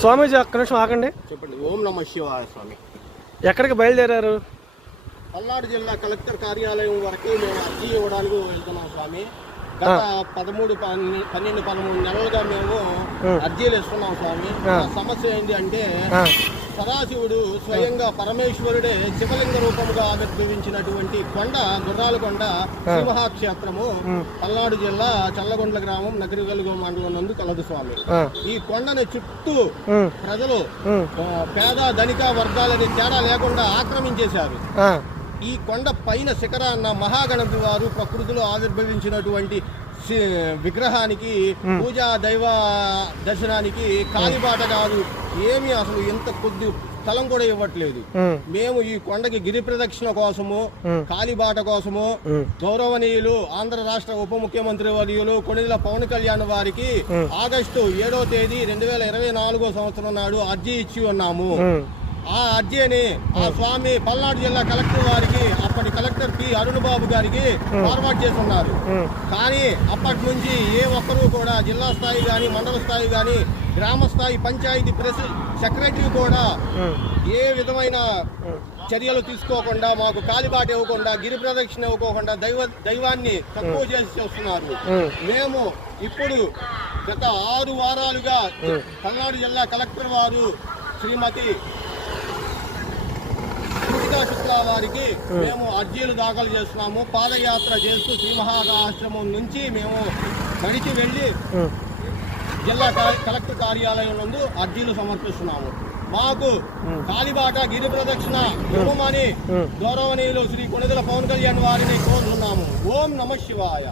స్వామీజీ ఒక్క నిమిషం ఆగండి. చెప్పండి. ఓం నమ శివాయ స్వామి. ఎక్కడికి బయలుదేరారు? పల్నాడు జిల్లా కలెక్టర్ కార్యాలయం వరకు మేము అర్జీ ఇవ్వడానికి వెళ్తున్నాం స్వామి. గత 12 నెలలుగా మేము అర్జీలు ఇస్తున్నాం స్వామి. సమస్య ఏంటి అంటే సదాశివుడు స్వయంగా పరమేశ్వరుడే శివలింగ రూపముగా ఆవిర్భవించినటువంటి కొండ గుర్రాల కొండ సింహాక్షేత్రము పల్నాడు జిల్లా చల్లగొండ్ల గ్రామం నగరిగలుగు మండలం నందు కలదు స్వామి. ఈ కొండని చుట్టూ ప్రజలు పేద ధనిక వర్గాలని తేడా లేకుండా ఆక్రమించేశారు. ఈ కొండ పైన శిఖరాన్న మహాగణపతి వారు ప్రకృతిలో ఆవిర్భవించినటువంటి విగ్రహానికి పూజా దైవ దర్శనానికి కాలిబాట కాదు, ఏమి అసలు ఇంత కొద్ది స్థలం కూడా ఇవ్వట్లేదు. మేము ఈ కొండకి గిరి ప్రదక్షిణ కోసము కాలిబాట కోసము గౌరవనీయులు ఆంధ్ర రాష్ట్ర ఉప ముఖ్యమంత్రి వర్యులు కొణిదెల పవన్ కళ్యాణ్ వారికి ఆగస్టు 7వ తేదీ 2024 సంవత్సరం నాడు అర్జీ ఇచ్చి ఉన్నాము. ఆ అర్జీని ఆ స్వామి పల్నాడు జిల్లా కలెక్టర్ వారికి అప్పటి కలెక్టర్ పి అరుణ్ బాబు గారికి ఫార్వర్డ్ చేస్తున్నారు. కానీ అప్పటి నుంచి ఏ ఒక్కరూ కూడా జిల్లా స్థాయి గాని మండల స్థాయి గాని గ్రామ స్థాయి పంచాయతీ ప్రెస్ సెక్రటరీ కూడా ఏ విధమైన చర్యలు తీసుకోకుండా మాకు కాలిబాట ఇవ్వకుండా గిరి ప్రదక్షిణ ఇవ్వకుండా దైవాన్ని తక్కువ చేసి చేస్తున్నారు. మేము ఇప్పుడు గత 6 వారాలుగా పల్నాడు జిల్లా కలెక్టర్ వారు శ్రీమతి శుక్లా వారికి మేము అర్జీలు దాఖలు చేస్తున్నాము. పాదయాత్ర చేస్తూ శ్రీ మహాఆశ్రమం నుంచి మేము నడిచి వెళ్ళి జిల్లా కలెక్టర్ కార్యాలయం నందు అర్జీలు సమర్పిస్తున్నాము. మాకు కాలిబాట గిరి ప్రదక్షిణ ఇవ్వమని గౌరవనీయులు శ్రీ కొణిదెల పవన్ కళ్యాణ్ వారిని కోరుతున్నాము. ఓం నమ శివాయ.